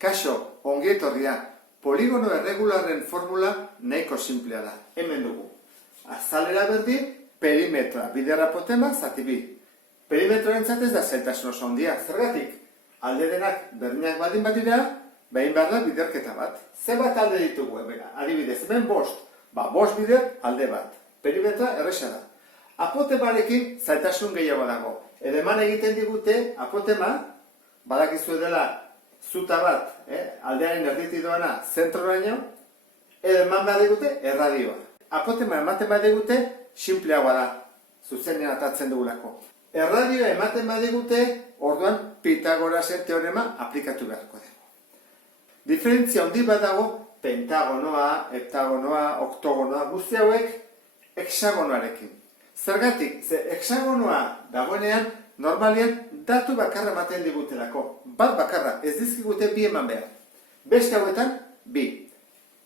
Kaixo, ongi etorria, poligono erregularren formula nahiko simplea da. Hemen dugu. Azalera berdin, perimetroa, biderra apotema, zati bi. Perimetroarentzat ez da zailtasun oso handia. Zergatik, alde denak berdinak baldin badira, behin behar da biderketa bat. Zenbat alde ditugu, adibidez, hemen bost. Bost bider, alde bat. Perimetroa erresa da. Apotemarekin zailtasun gehiago dago. Edeman egiten digute, apotema, badakizu dela zuta bat, aldearen erditik doana zentroraino, eman behar digute erradioa. Apotema ematen behar digute, simpleagoa da, zuzenean atatzen dugulako. Erradioa ematen behar digute, orduan Pitagorasen teorema aplikatu beharko dugu. Diferentzia handi bat dago, pentagonoa, heptagonoa, oktogonoa, guzti hauek hexagonoarekin. Zergatik, hexagonoa dagoenean, normalian datu bakarra ematen digutelako. Bat bakarra, ez dizkigute bi eman behar. Beste hauetan, bi.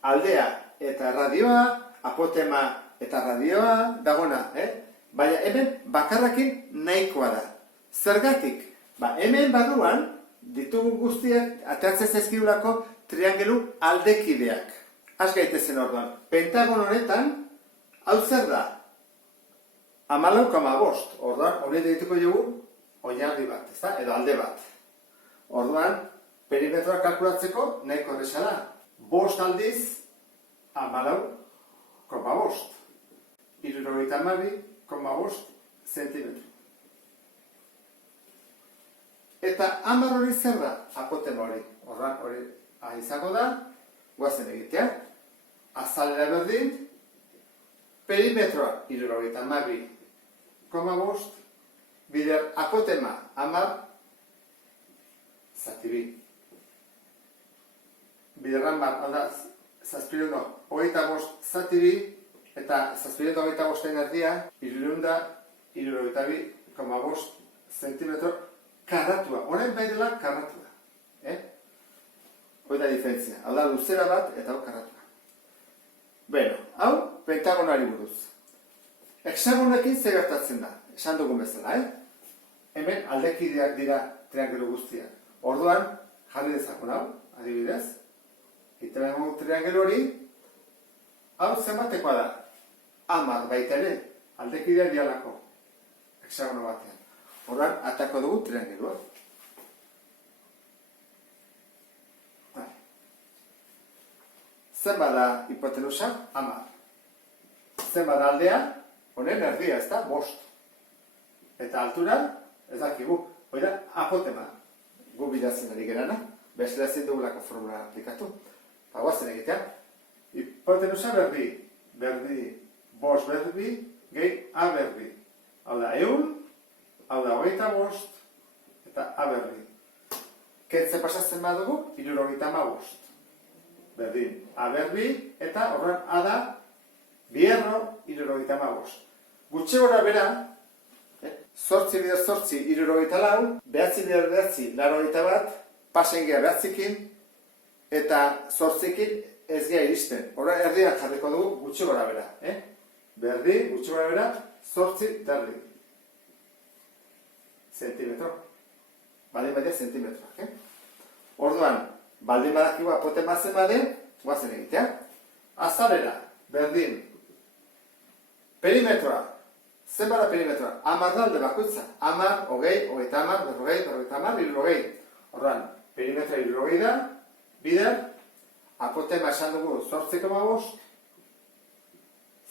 Aldea eta radioa, apotema eta radioa dagona, Baina hemen bakarrakin nahikoa da. Zergatik, hemen barruan ditugun guztiak ateratzen zaizkidulako triangelu aldekideak. Az gaitezen orduan. Pentagon honetan, hau zer da? 14,5. Orduan, honetan dituko dugu oinarri bat, edo alde bat. Orduan, perimetroa kalkulatzeko nahiko erresa da. 5 aldiz, 14,5. 72,5 zentimetro. Eta 10 hori zer da? Apotema hori. Orduan, hori izango da, guazen egitea. Azalera berdin, perimetroa 72,5, bider apotema 10, zati bi. Biderran bat, alda, zazpireun 25 zati bi, eta zazpireun 25 erdia, 72,5 zentimetro karratua. Horain bai dela karratua. Hoi da diferentzia. Hau da luzera bat eta hau karratua. Beno, hau pentagonari buruz. Hexagonekin zer gertatzen da? Esan dugun bezala, Hemen aldekideak dira triangelu guztiak. Orduan, jarri dezakun hau, adibidez. Itemen triangelu hori, hau zenbatekoa da? 10 baita ere, aldekideak dialako. Hexagono batean. Orduan, atako dugu triangelua. Zenbat da hipotenusa? 10. Zenbat da aldea? Honen erdia, ez da? 5. Eta altura, ez dakigu. Hoi da, apotema. Gu bilatzen ari gerana. Bestela ezin dugulako formula aplikatu. Guazen egitea. Hipotenusa berdi. Berdi, 5 berdi, gehi A berdi. Hau da, 100, hau da, 25, eta A berdi. Ketze pasatzen badugu, 75. Berdin, A berbi, eta horren A da, bierro, 75. Gutxe gora bera, 8 bider 8, 74, 9 bider 9, 81, pasen geha 9-ekin, eta 8-ekin ez geha iristen. Horra erdian jarriko dugu gutxe gora bera. Berdin, gutxe gora bera, 8 terdi. Zentimetro. Baldin baina zentimetroak. Orduan, baldin badakigu apotema zen bade, guazen egitea. Azalera, berdin. Perimetroa. Zen bada perimetroa? 10 alde bakoitza. 10, 20, 30, 40, 50, 60, Orduan, perimetroa 60 da, bider, apotema esan dugu 8,5,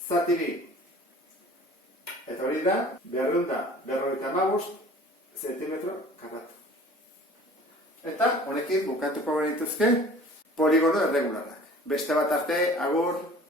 zati bi. Eta hori da, 255 zentimetro karratu. Eta honekin bukatuko genituzke poligono erregularak. Beste bat arte, agur!